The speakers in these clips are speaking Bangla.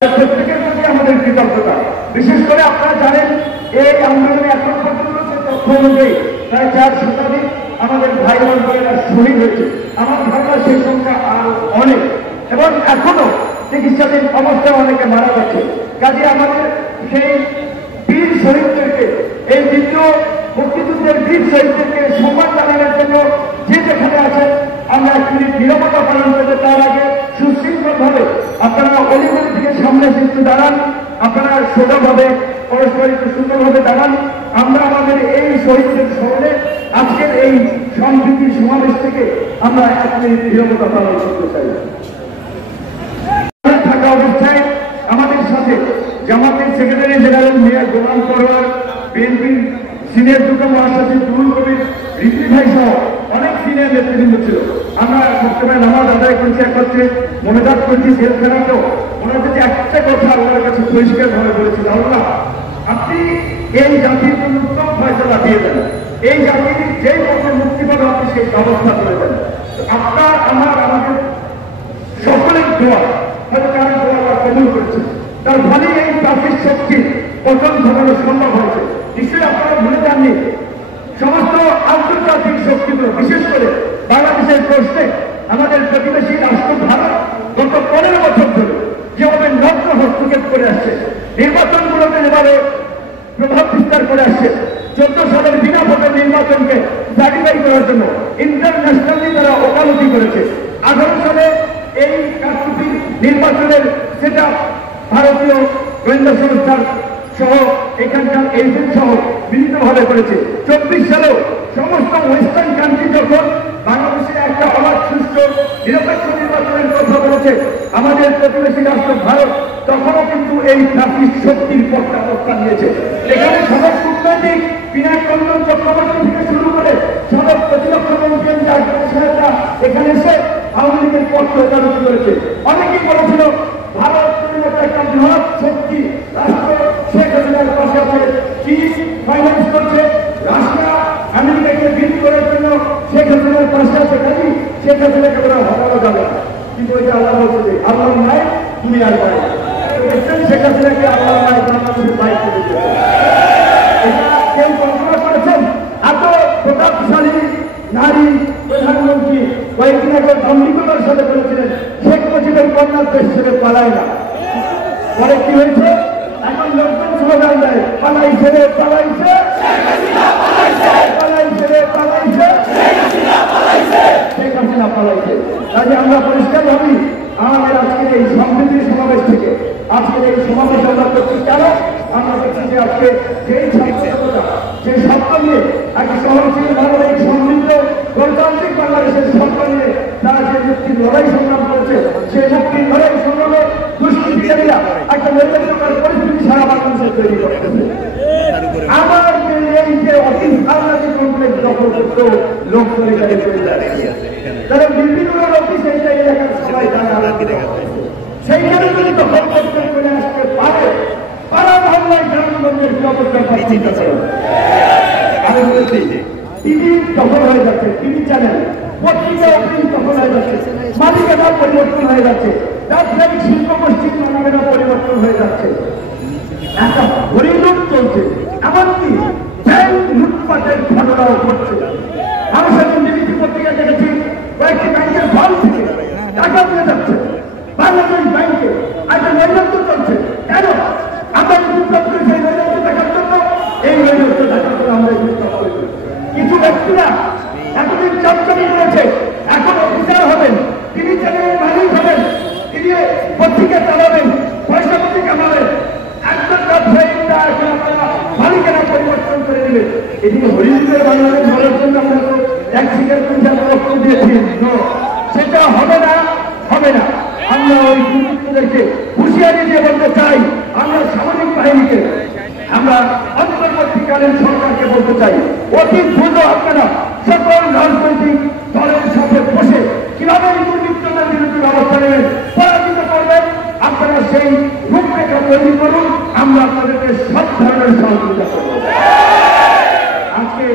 প্রত্যেকের প্রতি আমাদের কৃতজ্ঞতা। বিশেষ করে আপনারা জানেন এই আন্দোলনে এখন পর্যন্ত যে তথ্য অনুযায়ী প্রায় 4 শতাধিক আমাদের ভাই বোনেরা শহীদ হয়েছে। আমার ধারণা সেই সংখ্যা আরো অনেক, এবং এখনো চিকিৎসাধীন অবস্থায় অনেকে মারা যাচ্ছে। কাজে আমাদের সেই বীর শহীদদেরকে, এই দ্বিতীয় মুক্তিযুদ্ধের বীর শহীদদেরকে সম্মান জানানোর জন্য যে যেখানে আছেন আমরা একটি নীরবতা পালন করতে, তার আগে সুশৃঙ্খলভাবে আপনারা অলিগলি থেকে সামনে একটু দাঁড়ান, আপনারা সোজাভাবে পরস্পর একটু সুন্দরভাবে দাঁড়ান। আমরা আমাদের এই শহীদদের স্মরণে আজকের এই সম্প্রীতির সমাবেশ থেকে আমরা এক মিনিট নীরবতা পালন করতে চাই। থাকা অবস্থায় আমাদের সাথে জামাতের সেক্রেটারি জেনারেল মিয়া গোলাম পরোয়ার, বিএনপির সিনিয়র যুগ্ম মহাসচিব দুরুল কবির রিজভী ভাই সহ অনেক সিনিয়র নেতৃবৃন্দ ছিল। আমরা সবসময় নামাজ আদায় করছি, একত্রে মনোজাত করছি, জেলখানাতেও ওনার কাছে একটা কথা আল্লাহর কাছে পরিষ্কারভাবে বলেছিল, আল্লাহ আপনি এই জাতির জন্য উত্তম ফয়সালা দিয়ে দেন, এই জাতির যেই পথে মুক্তি পাবে আপনি সেই ব্যবস্থা করে দেন। আপনার আমাদের সকলের দোয়া হয়তো কারণ দোয়া কবুল করেছে, তার ফলে এই প্রাচীর শক্তি পতন ঘটানো সম্ভব হয়েছে। নিশ্চয়ই আপনারা ভুলে যাননি সমস্ত আন্তর্জাতিক শক্তিগুলো, বিশেষ করে বাংলাদেশের প্রশ্নে আমাদের প্রতিবেশী রাষ্ট্র ভারত গত 15 বছর ধরে যেভাবে নগ্ন হস্তক্ষেপ করে আসছে, নির্বাচনগুলোতে যেভাবে প্রভাব বিস্তার করে আসছে, 14 সালের বিনা ভোটের নির্বাচনকে সার্টিফাই করার জন্য ইন্টারন্যাশনালি তারা ওকালতি করেছে। 18 সালে এই কারচুপি নির্বাচনের সেটা ভারতীয় গোয়েন্দা সংস্থার সহ এখানকার এজেন্ট সহ বিভিন্নভাবে করেছে। 24 সালেও সমস্ত ওয়েস্টার্ন কান্ট্রি যখন বাংলাদেশে একটা অবাধ সুষ্ঠু নিরপেক্ষ নির্বাচনের কথা বলেছে আমাদের প্রতিবেশী রাষ্ট্র ভারত, তখনও কিন্তু এই প্রাচীর শক্তির পক্ষে অবস্থান নিয়েছে। এখানে সদর কূটনৈতিক বিনায়ক রঞ্জন চক্রবর্তী থেকে শুরু করে সদর প্রতিরক্ষা মন্ত্রী সাহেবরা এখানে এসে আওয়ামী লীগের পক্ষ ওকালতি করেছে। অনেকেই বলেছিল ভারত একটা বৃহৎ শক্তি রাষ্ট্র, শেখ হাসিনার পাশে আছে, চীন ফাইন্যান্স করছে, রাশিয়া আমেরিকাকে বিল করার জন্য শেখ হাসিনার পাশে আছে, কাজী শেখ হাসিনাকে ওরা হটানো যাবে না। কিন্তু ওই যে আল্লাহ বলছে আল্লাহ নাই দুনিয়ার বাইরে, শেখ হাসিনাকে আল্লাহ নাই বাংলাদেশের বাইরে করে দিয়েছে। এটা কেউ কল্পনা করেছেন? এত প্রতাপশালী নারী প্রধানমন্ত্রী কয়েকদিন আগে ধার্মিকতার সাথে বলেছিলেন শেখ মুজিবের কন্যার দেশ ছেড়ে পালায় না। পরে কি হয়েছে? এখন লোকজন স্লোগান দেয় পালাইছে রে পালাইছে, পালাইছে রে পালাইছে, শেখ হাসিনা পালাইছে। কাজে আমরা পরিষ্কার ভাবি আমাদের আজকের এই সম্প্রীতির সমাবেশ থেকে, আজকের এই সমাবেশ আমরা করছি কেন? আমরা দেখছি যে আজকে যেই ছাত্রতা, সেই সত্য নিয়ে একটা সহনশীল মানবিক সমৃদ্ধ গণতান্ত্রিক বাংলাদেশের সত্য নিয়ে তারা যে মুক্তির লড়াই সংগ্রাম করেছে, সেই মুক্তির লড়াই সংগ্রামে দুষ্কৃতিকারীরা একটা নির্বাচনের পরিস্থিতি সারা বাংলাদেশে তৈরি করতেছে। আমার এই যে অফিস আল্লাহী কমপ্লেক্স দখল করতে লোক তৈরি করে দাঁড়িয়ে তারা বিভিন্ন অফিস এই এলাকার সবাই তারা সেইখানে যদি দখল করতে চলে আসতে পারে, পাড়া মহল্লায় গ্রামগঞ্জের কি অবস্থা চিন্তা করে। আমি বলছি টিভি দখল হয়ে যাচ্ছে, টিভি চ্যানেল, পত্রিকা অফিস দখল হয়ে যাচ্ছে, মালিকানা পরিবর্তন হয়ে যাচ্ছে, ব্যবসায়িক শিল্প গোষ্ঠীর মালিকানা পরিবর্তন হয়ে যাচ্ছে, একটা হরিলুট চলছে, এমনকি ব্যাংক লুটপাটের ঘটনাও ঘটছে। আমি সেদিন ডিবিসি পত্রিকা দেখেছি কয়েকটি ব্যাংকের ফল থেকে টাকা দিয়ে যাচ্ছে বাংলাদেশ ব্যাংকে, একটা নৈরাজ্য চলছে। কেন? আমরা বিপ্লব করি সেই নৈরাজ্য দেখার জন্য, এই নৈরাজ্য দেখার জন্য আমরা বিপ্লব করি। কিছু ব্যক্তিরা এতদিন চমচমি করেছে, এখন অফিসার হবেন, তিনি চ্যানেলের মালিক হবেন, তিনি পত্রিকা চালাবেন, পয়সাপতি কামাবেন, একজন ব্যবসায়ীরা এখন আপনারা মালিকানা পরিবর্তন করে দেবেন। এদিকে হরিজনের বাংলাদেশ বলার জন্য আমরা তো এক শিকার করে রক্ত দিয়েছি, সেটা হবে না, হবে না। আমরা ওই দুর্বৃত্তদেরকে হুঁশিয়ারি দিয়ে বলতে চাই, আমরা সামরিক বাহিনীকে, আমরা অন্তর্বর্তীকালীন সরকারকে বলতে চাই, অতি দ্রুত আপনারা সকল রাজনৈতিক দলের সাথে বসে কিভাবে দুর্বৃত্তদের বিরুদ্ধে ব্যবস্থা নেবেন, পরাজিত করবেন, আপনারা সেই রূপরেখা তৈরি করুন, আমরা আপনাদেরকে সব ধরনের সহযোগিতা করব। আজকে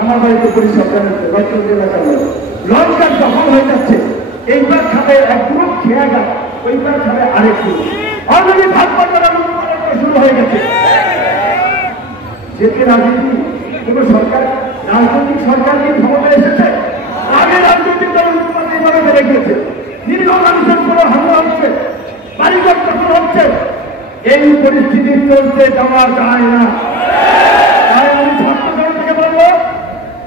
আমার বাড়িতে পরিষদ জানাচ্ছে রতন এলাকার লঞ্চার দখল হয়ে যাচ্ছে, এইবার খাবে এক গ্রুপ খেয়া গেল, ওইবার খাবে আরেক গ্রুপ। অলরেডি হয়ে গেছে। যেতে রাজনীতি কোন সরকার, রাজনৈতিক সরকার কি ক্ষমতায় এসেছে? আগে রাজনৈতিক দল এইভাবে বেড়ে গিয়েছে, নিরীহ মানুষের উপরে হামলা হচ্ছে, বাড়িঘর দখল হচ্ছে। এই পরিস্থিতি চলতে দেওয়া যায় না। তাই আমি ছাত্রদল থেকে বলবো,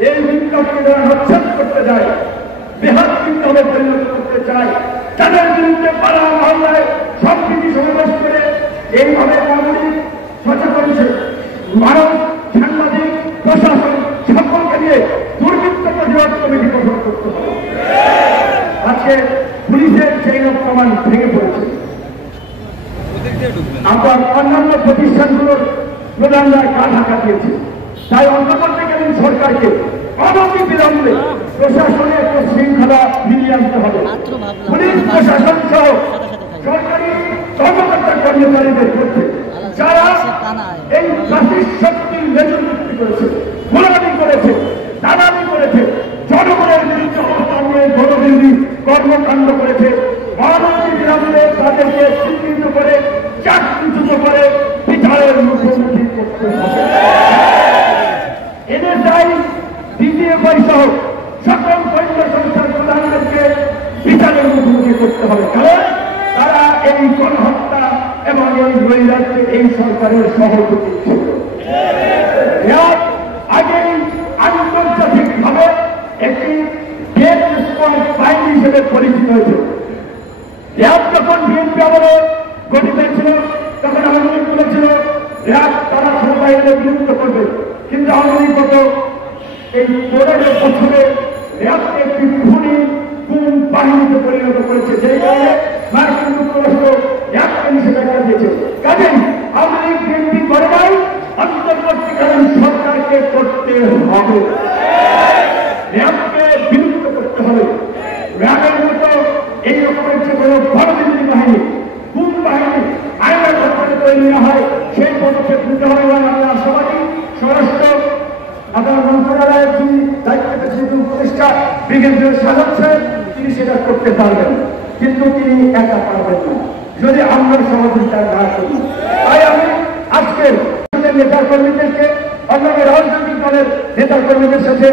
এই বিপ্লবকে যারা নচ্ছেদ করতে যায়, বৃহৎ বিপ্লবে পরিণত করতে চায়, তাদের বিরুদ্ধে পাড়া মহল্লায় সম্প্রীতি সমাবেশ করে এইভাবে নাগরিক সচেতন মানুষ, সাংবাদিক, প্রশাসন সকলকে নিয়ে দুর্বৃত্ত প্রতিরোধ কমিটি গঠন করতে হবে। আজকে পুলিশের চেইন অফ কমান্ড ভেঙে পড়েছে। আবার অন্যান্য প্রতিষ্ঠানগুলোর প্রধানরা গা ঢাকা দিয়েছে। তাই অন্তর্বর্তীকালীন সরকারকে অনতি বিলম্বে প্রশাসনে একটা শৃঙ্খলা ফিরিয়ে আনতে হবে। পুলিশ প্রশাসন সহ সরকারি কর্মকর্তা কর্মচারীদের মধ্যে যারা এই জাতির শক্তির নেতৃত্ব করেছে, গোলামি করেছে, দালালি করেছে, জনগণের বিরুদ্ধে অবস্থান নিয়ে গণবিরোধী কর্মকাণ্ড করেছে, অনতি বিলম্বে তাদেরকে চিহ্নিত করে চাকরিচ্যুত করে বিচারের মুখোমুখি করতে হবে। এনএসআই, ডিজিএফআই সহ সকল সৈন্য সংস্থার প্রধানদেরকে বিচারের মুখোমুখি করতে হবে, কারণ তারা এই গণহত্যা এবং এই নৈরাজ্যে এই সরকারের সহযোগী ছিল। আগেই আন্তর্জাতিকভাবে একটি ডেথ রেসপন্স বাহিনী হিসেবে পরিচিত হয়েছে। র্যাব যখন বিএনপি আমলে গঠিত হয়েছিল তখন আওয়ামী লীগ বলেছিল র্যাব তারা সেনাবাহিনীকে বিলুপ্ত করবে, কিন্তু আওয়ামী লীগ গত এই 15 বছরে র্যাবকে একটি খুনি গুম বাহিনীতে পরিণত করেছে, সেই কারণে মার্কিন যুক্তরাষ্ট্র র্যাবকে নিষেধাজ্ঞা দিয়েছে। কাজেই আওয়ামী লীগ বিএনপি করে নাই, অন্তর্বর্তীকালীন সরকারকে করতে হবে, র্যাবকে বিলুপ্ত করতে হবে। র্যাবের মতো এই রকমের যে কোনো গণবিরোধী বাহিনী, গুম বাহিনী আইনের সরকারে তৈরি না হয় সেই পদক্ষেপ নিতে হবে। এবং আমরা আশাবাদী স্বরাষ্ট্র আপনার মন্ত্রণালয়ের যিনি দায়িত্বে যেহেতু উপদেষ্টা ব্রিগেডিয়ার সাহেব সাহেব, তিনি সেটা করতে পারবেন, কিন্তু তিনি একা পারবেন না যদি আমরা সহযোগিতা না করি। তাই আমি আজকে নেতা কর্মীদেরকে, অন্যান্য রাজনৈতিক দলের নেতা কর্মীদের সাথে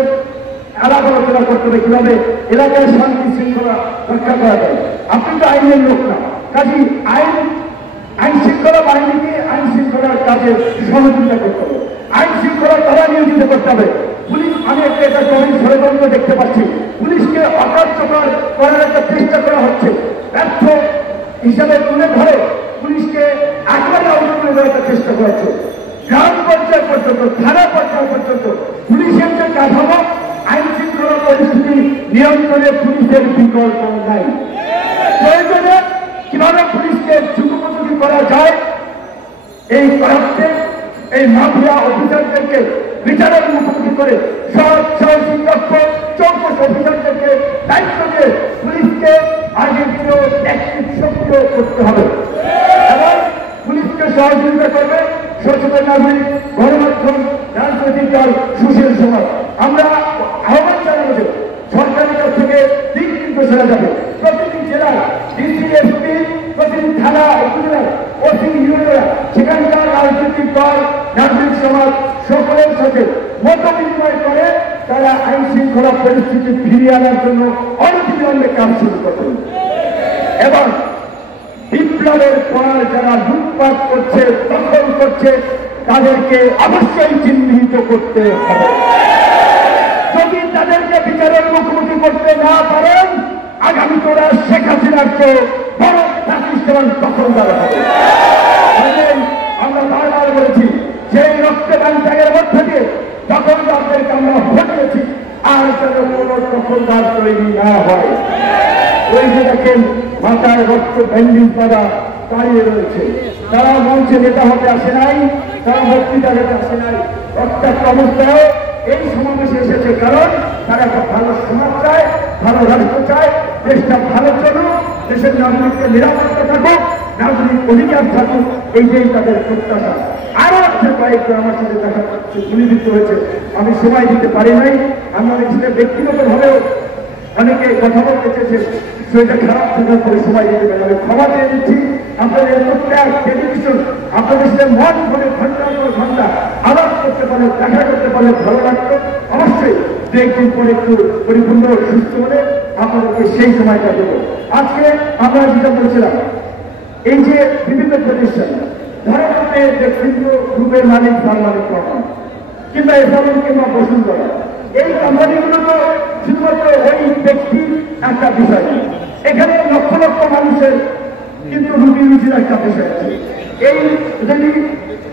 আলাপ আলোচনা করতে হবে কিভাবে এলাকায় শান্তি শৃঙ্খলা রক্ষা করা যায়। আপনি তো আইনের লোক না, কাজী আইন শৃঙ্খলা বাহিনীকে আইন শৃঙ্খলার কাজে সহযোগিতা করতে হবে, আইন শৃঙ্খলা তারা নিয়োজিত করতে হবে। পুলিশ, আমি একটা গভীর ষড়যন্ত্র দেখতে পাচ্ছি, পুলিশকে অকার্যকর করার একটা চেষ্টা করা হচ্ছে, ব্যর্থ হিসাবে তুলে ধরে পুলিশকে একেবারে অবলম্বন করার একটা চেষ্টা করা হচ্ছে। গ্রাম পর্যায় পর্যন্ত, থানা পর্যায় পর্যন্ত পুলিশের যে কাঠামো, আইন শৃঙ্খলা পরিস্থিতি নিয়ন্ত্রণে পুলিশের বিকল্প নাই। প্রয়োজনে কিভাবে পুলিশকে যুগোপযোগী করা যায়, এই করাপ্টেড, এই মাফিয়া অফিসারদেরকে বিচারের মুখোমুখি করে সব সাহসিক দক্ষ চৌকস অফিসারদেরকে দায়িত্ব দিয়ে পুলিশকে আগের চেয়েও অ্যাক্টিভ সক্রিয় করতে হবে এবং পুলিশকে সহযোগিতা করবে সচেতন নাগরিক, গণমাধ্যম, রাজনৈতিক দল, সুশীল সমাজ। আমরা আহ্বান জানাবো যে সরকারের কাছ থেকে দিক নির্দেশনা যাবে, প্রতিটি জেলায় ডিসি, এসপি, প্রতিটি থানা, উপজেলায় ওসি, ইউনিয়ন, সেখানকার রাজনৈতিক দল, নাগরিক সমাজ সকলের সাথে মত বিনিময় করে তারা আইন শৃঙ্খলা পরিস্থিতি ফিরিয়ে আনার জন্য অনতিবিলম্বে কাজ শুরু করবেন এবং বিপ্লবের পর যারা লুটপাট করছে, দখল করছে, তাদেরকে অবশ্যই চিহ্নিত করতে হবে। যদি তাদেরকে বিচারের মুখোমুখি করতে না পারেন, আগামী তোরা শেখ হাসিনার চেয়ে বড় ফ্যাসিস্ট এবং দখলদার হবে। আমরা বারবার বলেছি, সেই রক্তদান ত্যাগের মধ্যে দিয়ে দখলদারদেরকে আমরা হটিয়েছি, আর যেন কোনো দখলদার তৈরি না হয়। ওই যে দেখেন মাথায় রক্ত ব্যান্ডিজ দ্বারা দাঁড়িয়ে রয়েছে, তারা মঞ্চে নেতা হতে আসে নাই, তারা বক্তৃতা দিতে আসে নাই, রক্তাক্ত অবস্থায় এই সমাবেশে এসেছে, কারণ তারা একটা ভালো সমাজ চায়, ভালো রাষ্ট্র চায়, দেশটা ভালো চলুক, দেশের নাগরিকদের নিরাপত্তা থাকুক, নাগরিক অধিকার থাকুক, এইটাই তাদের প্রত্যাশা। আরো আছে কয়েকজন আমার সাথে দেখা যাচ্ছে গুলিবিদ্ধ হয়েছে, আমি সময় দিতে পারি নাই। আমি অনেক ব্যক্তিগতভাবেও অনেকে কথা বলতে চেয়েছে, সেটা খারাপ থাকার পরে সময় দিতে পারি, আমি ক্ষমা চেয়ে দিচ্ছি। আপনাদের প্রত্যেক টেলিভিশন আপনাদের সাথে মন ভরে ঘন্টার পর ঘন্টা আলাপ করতে পারে, দেখা করতে পারে, ভালো লাগতো। অবশ্যই দু একদিন পরে একটু পরিপূর্ণ সুস্থ হলে আপনাদেরকে সেই সময়টা দেবো। আজকে আমরা যেটা বলছিলাম, এই যে বিভিন্ন প্রতিষ্ঠান ধরেন আপনি ব্যক্তিগত গ্রুপের মালিক মালিক কোম্পানি কিংবা এসালন কিংবা বসুন্ধরা, এই কোম্পানিগুলো তো শুধুমাত্র ওই ব্যক্তির একটা বিষয়, এখানে লক্ষ লক্ষ মানুষের কিন্তু রুটি রুচির একটা বিষয় আছে। এই যদি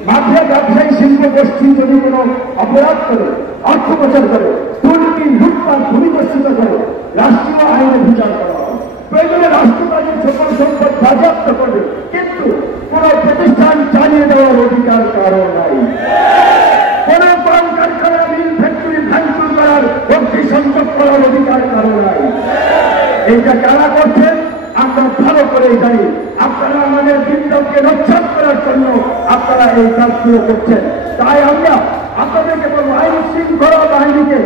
মাঝে ব্যবসায়ী শিল্প গোষ্ঠী যদি কোনো অপরাধ করে, অর্থ প্রচার করে, দুর্নীতি লুটপাট ভূমিকর্ষিত করে, রাষ্ট্রীয় আইনে বিচার করা হয়। প্রয়োজনে রাষ্ট্রবাদীর সকল সম্পদ বাজেয়াপ্ত করবে, কিন্তু কোন প্রতিষ্ঠান চালিয়ে দেওয়ার অধিকার কারো নাই। কোন কল কারখানা, মিল, ফ্যাক্টরি ভাঙচুর করার, অগ্নি সংযোগ করার অধিকার কারো নাই। এইটা কারা করছেন আমরা ভালো করে জানি। আপনারা আমাদের বিপ্লবকে রক্ষা করার জন্য আপনারা এই কাজগুলো করছেন। তাই আমরা আপনাদেরকে বলবো, আইন শৃঙ্খলা বাহিনীকে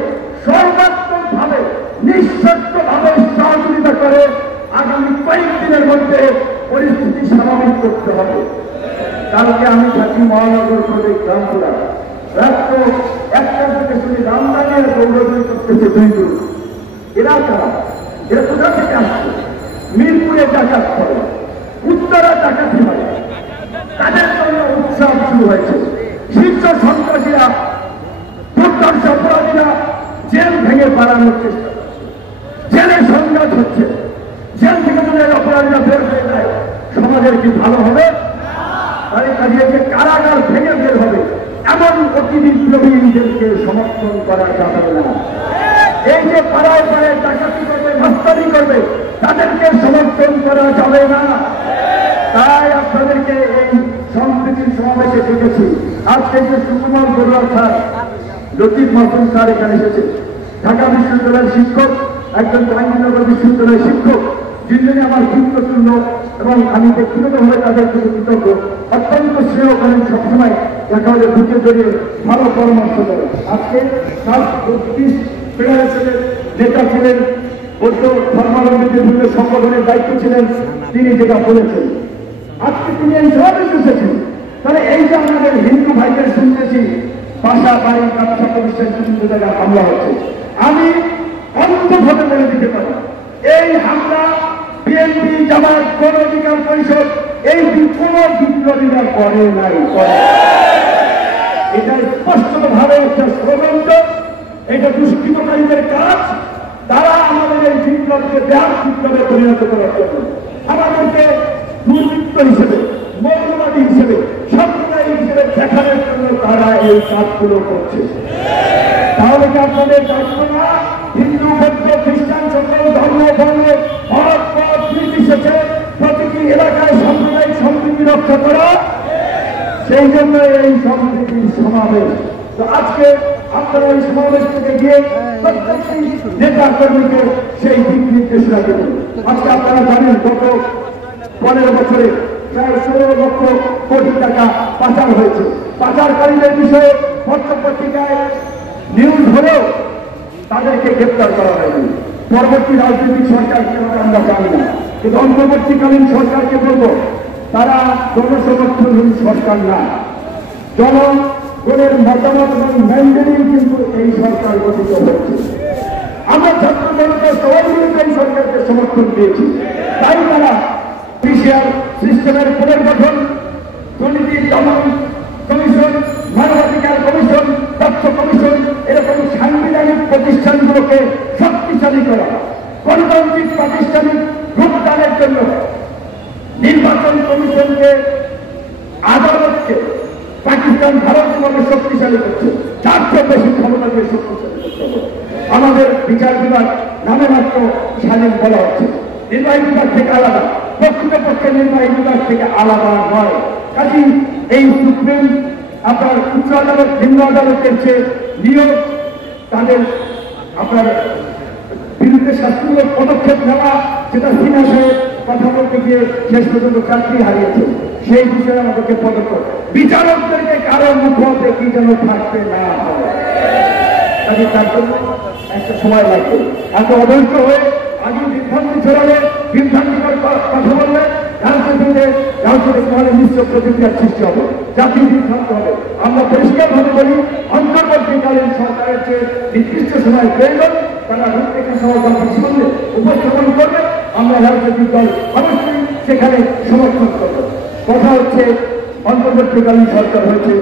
সর্বাত্মকভাবে নিঃশর্তভাবে সহযোগিতা করে আগামী কয়েকদিনের মধ্যে পরিস্থিতি স্বাভাবিক করতে হবে। কালকে আমি থাকি মহানগর প্রদেশ রামপুরা, রাত্র 1টার থেকে শুনি রামদানের গৌরবী করতেছে দুই গ্রুপ। এরা কারা? এরা কোথা থেকে আসছে? মিরপুরে ডাকাত করে, উত্তরা ডাকাতি হয়, তাদের জন্য উৎসব শুরু হয়েছে। শীর্ষ সন্ত্রাসীরা, দুর্দর্শ অপরাধীরা জেল ভেঙে পালানোর চেষ্টা করছে, জেলে সংঘাত হচ্ছে, জেল থেকে যদি অপরাধীরা বের হয়ে যায় সমাজের কি ভালো হবে? তাই কাজে কারাগার ভেঙে বের হবে এমন অতি বিপ্লবীদেরকে সমর্থন করা যাবে না। এই যে পাড়ায় পাড়ায় ডাকাতি করবে, মাস্তানি করবে, তাদেরকে সমর্থন করা যাবে না। তাই আপনাদেরকে এই সম্প্রীতির সমাবেশে ডেকেছি। আজকে যে সুকুমার বড়ুয়া স্যার, লতিফ মাসুম স্যার এখানে এসেছে, ঢাকা বিশ্ববিদ্যালয়ের শিক্ষক, একজন জাহাঙ্গীরনগর বিশ্ববিদ্যালয়ের শিক্ষক, যিনি আমার গুরুত্বপূর্ণ এবং আমি ব্যক্তিগতভাবে তাদের প্রতি কৃতজ্ঞ। অত্যন্ত শ্রেয় করেন, সবসময় দেখা হলে বুকে জড়িয়ে ভালো পরামর্শ দেন। আজকে ফেডারেশনের নেতা ছিলেন, বৌদ্ধ ধর্মাবলম্বীদের বিরুদ্ধে সংগঠনের দায়িত্ব ছিলেন, তিনি যেটা বলেছেন আজকে তিনি এই সমাবেশে এসেছেন। তাহলে এই যে আমাদের হিন্দু ভাইদের শুনতেছি বাসা বাড়ি ব্যবসা প্রতিষ্ঠান বিভিন্ন জায়গায় হামলা হচ্ছে, আমি অন্ধভাবে বলে দিতে পারি এই হামলা বিএনপি, জামাত, গণ অধিকার পরিষদ এই কোন বিপ্লবীরা করে নাই। এটা স্পষ্টভাবে একটা ষড়যন্ত্র, এটা দুষ্কৃতকারীদের কাজ। তারা আমাদের এই বিপ্লবকে ব্যাস বিপ্লবে পরিণত করার জন্য, আমাদেরকে দুর্বৃত্ত হিসেবে, মৌলবাদী হিসেবে, সাম্প্রদায়িক হিসেবে দেখানোর জন্য তারা এই কাজগুলো করছে। তাহলে কি আপনাদের দায়িত্ব না হিন্দু, বৌদ্ধ, খ্রিস্টান সকল ধর্ম বর্ণ মত পথ নির্বিশেষে প্রতিটি এলাকায় সাম্প্রদায়িক সম্প্রীতি রক্ষা করা? সেই জন্য এই সম্প্রীতির সমাবেশ। তো আজকে আপনারা এই সমাবেশ থেকে গিয়ে প্রত্যেকটি নেতা কর্মীকে সেই দিক নির্দেশনা দেবেন। আজকে আপনারা জানেন গত 15 বছরে প্রায় 16 লক্ষ কোটি টাকা পাচার হয়েছে। পাচারকারীদের বিষয়ে পত্রপত্রিকায় নিউজ হলেও তাদেরকে গ্রেপ্তার করা হয়নি। পরবর্তী রাজনৈতিক সরকারকে আমরা জানি না, কিন্তু অন্তর্বর্তীকালীন সরকারকে বলবো তারা জনসমর্থনহীন সরকার না, জনগণের মতামত এবং ম্যান্ডেটিং কিন্তু এই সরকার গঠিত হচ্ছে। আমরা ছাত্র জনতা সবাই মিলে এই সরকারকে সমর্থন দিয়েছি। তাই তারা জুডিশিয়াল সিস্টেমের পুনর্গঠন, দুর্নীতি দমন কমিশন, মানবাধিকার কমিশন, তথ্য কমিশন, এরকম সাংবিধানিক প্রতিষ্ঠানগুলোকে শক্তিশালী করা, গণতান্ত্রিক প্রাতিষ্ঠানিক রূপদানের জন্য নির্বাচন কমিশনকে, আদালতকে পাকিস্তান ভারত যেভাবে শক্তিশালী করছে তার চেয়ে বেশি ক্ষমতাকে শক্তিশালী করতে হবে। আমাদের বিচার বিভাগ নামে মাত্র স্বাধীন বলা হচ্ছে, নির্বাহী বিভাগ থেকে আলাদা, প্রকৃতপক্ষে নির্বাহী বিভাগ থেকে আলাদা নয়। কাজী এই সুপ্রিম আপনার উচ্চ আদালত, নিম্ন আদালতের যে নিয়োগ, তাদের আপনার বিরুদ্ধে শাস্তিমূলক পদক্ষেপ নেওয়া, যেটা সিনাসে কথা বলতে গিয়ে শেষ পর্যন্ত চাকরি হারিয়েছে, সেই বিষয়ে আমাদেরকে পদক্ষেপ, বিচারকদেরকে কারো মুখে কি যেন থাকতে না হয়, কাজে তার জন্য একটা সময় লাগবে। এত অবৈধ হয়ে আগে বিভ্রান্তি ছড়ালে, বিভ্রান্তিকর কথা বললে, রাজনৈতিক পরিস্থিতিতে রাজনৈতিক মহলে মিশ্র প্রতিক্রিয়ার সৃষ্টি হবে, জাতীয় সিদ্ধান্ত হবে। আমরা পরিষ্কারভাবে বলি, অন্তর্বর্তীকালীন সরকারের যে নির্দিষ্ট সময় প্রয়োজন তারা রূপরেখা সহ জাতির সামনে উপস্থাপন করবে, আমরা রাজনৈতিক দল অবশ্যই সেখানে সমর্থন করব। কথা হচ্ছে অন্তর্বর্তীকালীন সরকার হয়েছে,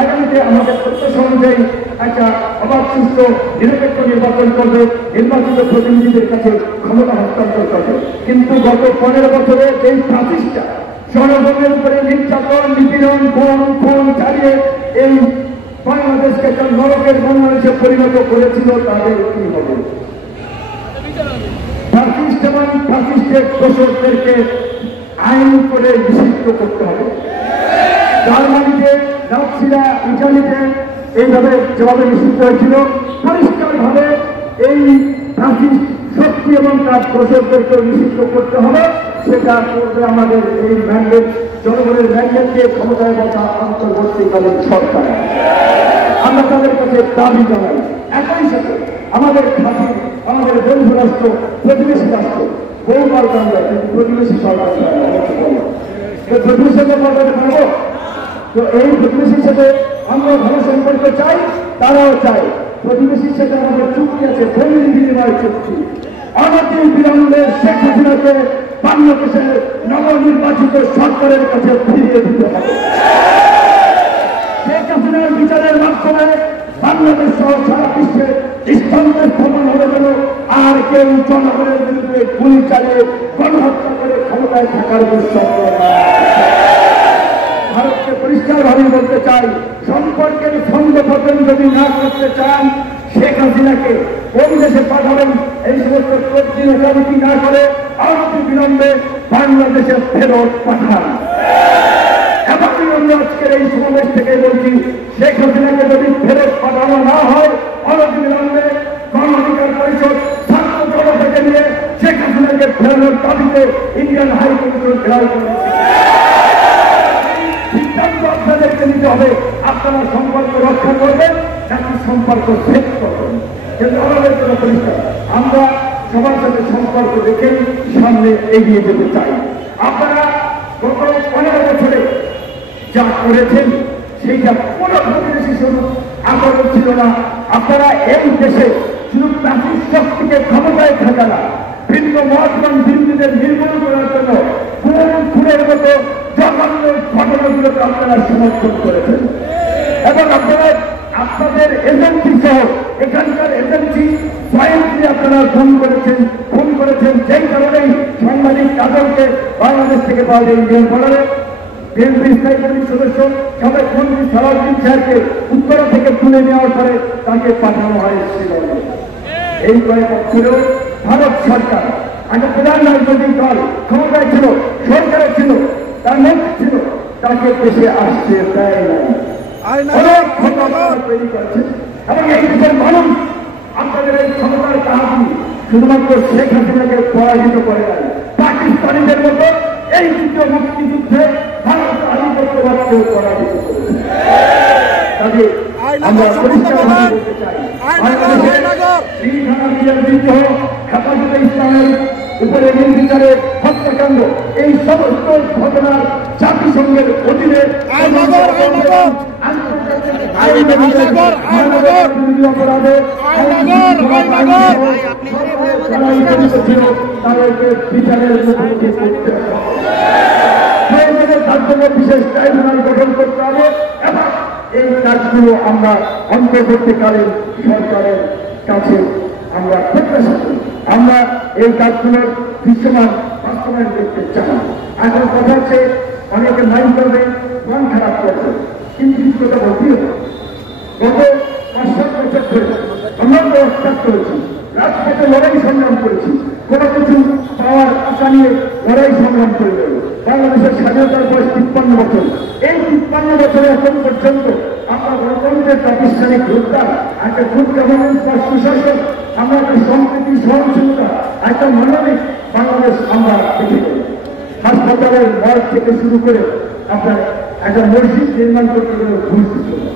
আগামীতে আমাদের প্রত্যাশা অনুযায়ী একটা অবাধ সুস্থ নিরপেক্ষ নির্বাচন করবে, নির্বাচিত প্রতিনিধিদের কাছে ক্ষমতা হস্তান্তর করবে। কিন্তু গত 15 বছরে এই প্রাতিষ্ঠা জনগণের উপরে নির্যাতন, নিপীড়ন, খুন চালিয়ে এই বাংলাদেশকে একটা নরকের বাংলাদেশে পরিণত করেছিল, তাদের কি হবে? ফ্যাসিস্টের দোষকদেরকে আইন করে নিষিদ্ধ করতে হবে। জার্মানিতে, নাৎসিরা, ইটালিতে এইভাবে যেভাবে নিষিদ্ধ হয়েছিল, পরিষ্কারভাবে এই ফ্যাসিস্ট শক্তি এবং তার দোষকদেরকে নিষিদ্ধ করতে হবে। সেটা করবে আমাদের এই ম্যান্ডেট, জনগণের ম্যান্ডেট দিয়ে ক্ষমতায় বসা অন্তর্বর্তীকালীন সরকার। আমরা তাদের কাছে দাবি জানাই, একই সাথে আমাদের খাতি, আমাদের বন্ধু রাষ্ট্র, প্রতিবেশী রাষ্ট্র বহুবার আমরা কিন্তু প্রতিবেশী সরকার প্রতিবেশী বানাবো। তো এই প্রতিবেশীর সাথে আমরা ভালো সম্পর্ক চাই, তারাও চাই। প্রতিবেশীর সাথে আমাদের চুক্তি আছে, ফ্যামিলি বিনিময় চুক্তি। অনতি বিলম্বে শেখ হাসিনাকে বাংলাদেশের নবনির্বাচিত সরকারের কাছে ফিরিয়ে দিতে হবে। শেখ হাসিনার বিচারের মাধ্যমে বাংলাদেশ সহ সারা বিশ্বে ইসলামের ভ্রমণ হয়ে গেল, আর কেউ জনগণের বিরুদ্ধে গুলি চালিয়ে গণহত্যা করে ক্ষমতায় থাকার দুঃস্বপ্ন। ভারতকে পরিষ্কারভাবে বলতে চাই, সম্পর্কের ছন্দপতন যদি না করতে চান, শেখ হাসিনাকে কোন দেশে পাঠাবেন এই সমস্ত প্রশ্ন ওকালতি না করে অনতি বিলম্বে বাংলাদেশে ফেরত পাঠান। এমনই আমরা আজকের এই সমাবেশ থেকে বলছি, শেখ হাসিনাকে যদি ফেরত পাঠানো না হয়, অনতি বিলম্বে গণ অধিকার পরিষদ ছাত্র জনতাকে নিয়ে শেখ হাসিনাকে ফেরানোর দাবিতে ইন্ডিয়ান হাইকমিশন ঘেরাও করেছে। সিদ্ধান্ত আপনাদেরকে নিতে হবে, আপনারা সম্পর্ক রক্ষা করবেন নাকি সম্পর্ক শেষ করবেন। কিন্তু আমাদের জন্য পরিষ্কার, আমরা সবার সাথে সম্পর্ক রেখে সামনে এগিয়ে যেতে চাই। আপনারা গত 15 বছরে যা করেছেন সেইটা কোনো প্রতিবেশী শুধু আন্দোলন ছিল না। আপনারা এই দেশে শুধু প্রাচীন শক্তিকে ক্ষমতায় থাকা না, ভিন্ন মহাত্মান বিরোধীদের নির্মূল করার জন্য খুনের মতো জঘন্য ঘটনাগুলোকে আপনারা সমর্থন করেছেন। এবং আপনারা আপনাদের এজেন্সি সহ এখানকার এজেন্সি স্বয়ংক্রিয় আপনারা খুন করেছেন। যেই কারণেই সাংবাদিক কাজলকে বাংলাদেশ থেকে পাওয়া যায় ইন্ডিয়ান বর্ডারে বিএনপি স্থায়ী কমিটির সদস্য সাবেক মন্ত্রী সালাউদ্দিন সাহেবকে উত্তরা থেকে তুলে নেওয়ার পরে তাকে পাঠানো হয় শ্রীলঙ্কা। এই কয়েক বছরেও ভারত সরকার, আগে প্রধান রাজনৈতিক দল ক্ষমতায় ছিল, সরকারে ছিল, তার নেতা ছিল, তাকে দেশে আসতে দেয় নাই। অনেক ঘটনা তৈরি করেছে এবং এই দেশের মানুষ আপনাদের এই ক্ষমতার কাহিনী শুধুমাত্র শেখ হাসিনাকে পরাজিত করে নাই, পাকিস্তানিদের মতো এই দ্বিতীয় মুক্তিযুদ্ধে ভারত আধিপত্যবাদকেও পরাজিত করেছে। কাজে আমরা পরিষ্কারভাবে বলতে চাই, হেফাজতে ইসলামের উপরে নির্বিচারে হত্যাকাণ্ড, এই সমস্ত ঘটনার জাতিসংঘের অধীনে তাদেরকে বিচারের মুখোমুখি করতে হবে। তার জন্য বিশেষ ট্রাইব্যুনাল গঠন করতে হবে এবং এই কাজগুলো আমরা অন্তর্বর্তীকালীন সরকারের কাছে আমরা প্রত্যাশা করি। আমরা এই কাজগুলোর দৃশ্যমান বাস্তবায়ন করতে চাই। এখন কথা হচ্ছে, অনেকে মাইন্ড করবে, মন খারাপ করবে, কিন্তু কিছু কথা বলতেই হবে। গত 5-7 বছর ধরে আমরা রক্ষা করেছি, রাজপথে লড়াই সংগ্রাম করেছি, কোনো কিছু পাওয়ার আশা নিয়ে লড়াই সংগ্রাম করে গেল। বাংলাদেশের স্বাধীনতার বয়স 53 বছর। এই 53 বছরে এখন পর্যন্ত আমরা গণতন্ত্রের প্রাতিষ্ঠানিক যোদ্ধা, একটা খুব গভর্নেন্স বা সুশাসন, আমরা একটা সম্প্রীতি, সহনশীলতা, একটা মানবিক বাংলাদেশ আমরা দেখে গেল। হাসপাতালের ওয়ার্ড থেকে শুরু করে আপনার একটা মসজিদ নির্মাণ করতে গেলে ঘুষ দিতে হবে।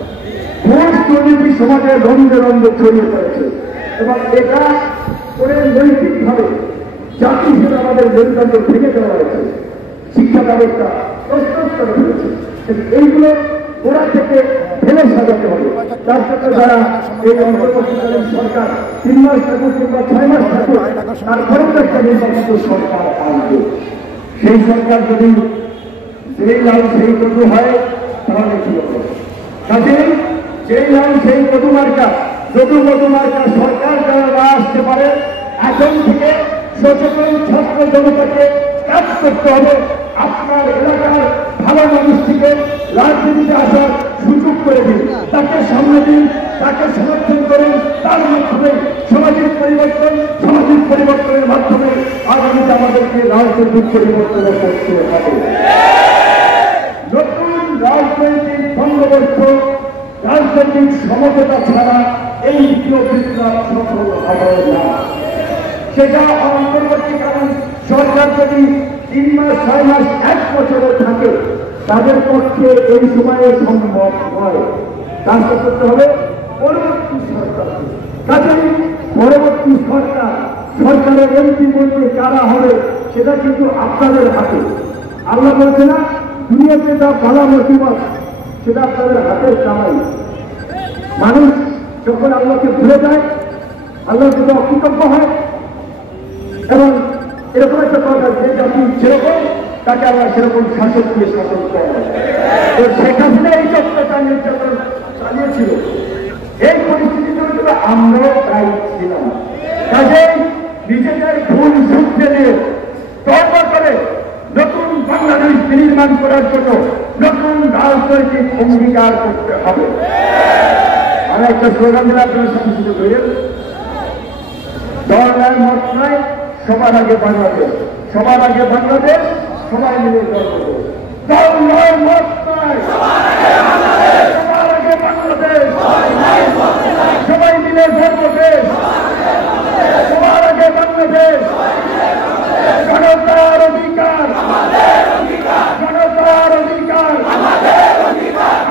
ঘুষ দুর্নীতি সমাজের রন্ধে রন্ধে ছড়িয়ে পড়েছে এবং এটা করে নৈতিকভাবে জাতি হিসেবে আমাদের মেরুদণ্ড ভেঙে দেওয়া হয়েছে। শিক্ষা ব্যবস্থা প্রস্তুত করে ফেলেছে। এইগুলো গোড়া থেকে ফেলে সাজাতে হবে। তার সাথে যারা এই অন্তর্বর্তীকালীন সরকার 3 মাস থাকুক কিংবা 6 মাস থাকুক, তারপরেও একটা নির্বাচিত সরকার আসবে। সেই সরকার যদি যেই লাল সেই কদু হয় তাহলে কি হবে? কাজেই যেই লাল সেই কদু মার্কা, যদু কদু মার্কা সরকার যারা না আসতে পারে, এখন থেকে সচেতন ছাত্র জনতাকে কাজ করতে হবে। আপনার এলাকার ভালো মানুষটিকে রাজনীতিতে আসার সুযোগ করে দিন, তাকে সামনে দিন, তাকে সমর্থন করুন। তার মাধ্যমে সামাজিক পরিবর্তনের মাধ্যমে আগামীতে আমাদেরকে রাজনৈতিক পরিবর্তন করতে হবে। নতুন রাজনৈতিক বন্দোবস্ত, রাজনৈতিক সমঝোতা ছাড়া এই দ্বিতীয় বিপ্লব সফল হবে না। সেটা অন্তর্বর্তীকালীন সরকার যদি 3 মাস 6 মাস 1 বছরে থাকে, তাদের পক্ষে এই সময়ে সম্ভব নয়। কাজ করতে হবে পরবর্তী সরকার। কাজেই পরবর্তী সরকারের এমপি মন্ত্রী কারা হবে সেটা কিন্তু আপনাদের হাতে। আল্লাহ বলছে না, দুনিয়াতে যা ভালো মুসিবত সেটা আপনাদের হাতের কামাই। মানুষ যখন আল্লাহকে ভুলে যায়, আল্লাহর যদি অকৃতজ্ঞ হয়, এবং এরকম একটা কথা, যে জাতি যেরকম তাকে আল্লাহ সেরকম শাসক দিয়ে শাসন করে। শেখ হাসিনা এই চক্রটা নির্যাতন চালিয়েছিল, এই পরিস্থিতিতে কিন্তু আমরাও দায়ী ছিলাম। কাজেই নিজেদের ভুল শুধরে নিয়ে তওবা করে নতুন বাংলাদেশ নির্মাণ করার জন্য নতুন রাজনৈতিক অঙ্গীকার করতে হবে। আমি একটা স্লোগান দিলে আপনারা সংসদ করেন, দল নয় মত নয়, সবার আগে বাংলাদেশ, সবার আগে বাংলাদেশ, সবাই মিলে দল নয় মত নয়, সবার আগে বাংলাদেশ, সবাই মিলে সর্বদেশ, সবার আগে বাংলাদেশ, জনতার অধিকার, জনতার অধিকার,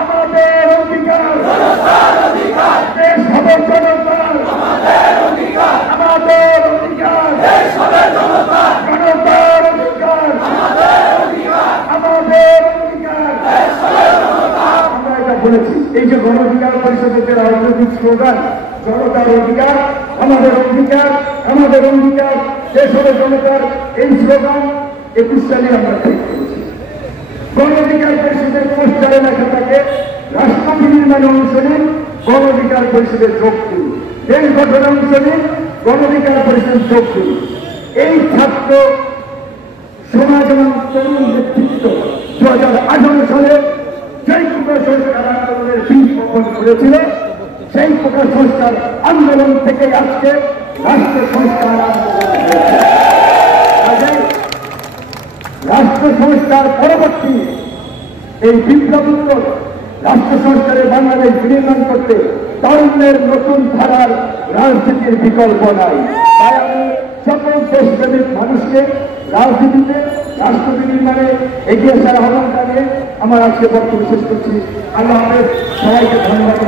আমাদের অধিকার, দেশ হবে জনতার, আমাদের অধিকার, জনতার অধিকার, আমাদের অধিকার। আমরা এটা বলেছি, এই যে গণ অধিকার পরিষদের যে রাজনৈতিক স্লোগান, জনতার অধিকার, আমাদের অধিকার, আমাদের অঙ্গীকার, দেশ হবে জনতার, এই স্লোগান 21 সালে আমরা ঠিক করেছি। গণ অধিকার পরিষদের পোস্টারে লেখা থাকে, রাষ্ট্রপতি নির্মাণে অংশ নিন, গণ অধিকার পরিষদে যোগ দিন, দেশ গঠনে অংশ নিন, গণ অধিকার পরিষদ যোগ দিন। এই ছাত্র সমাজ এবং তরুণ নেতৃত্ব 2018 সালে যেই প্রকার সংস্কার আন্দোলনের বীজ বপন করেছিল, সেই প্রকার সংস্কার আন্দোলন থেকে আজকে রাষ্ট্র সংস্কার আন্দোলন হয়েছে। রাষ্ট্র সংস্কার পরবর্তী এই বিপ্লবোত্তর রাষ্ট্র সংস্কারে বাংলাদেশ বিনির্মাণ করতে তরুণের নতুন ধারার রাজনীতির বিকল্প নাই। তাই আমি সকল দেশপ্রেমিক মানুষকে রাজনীতিতে, রাষ্ট্র বিনির্মাণে এগিয়ে আসার আহ্বান জানিয়ে আমার আজকে বক্তব্য শেষ করছি। আল্লাহ হাফেজ, সবাইকে ধন্যবাদ।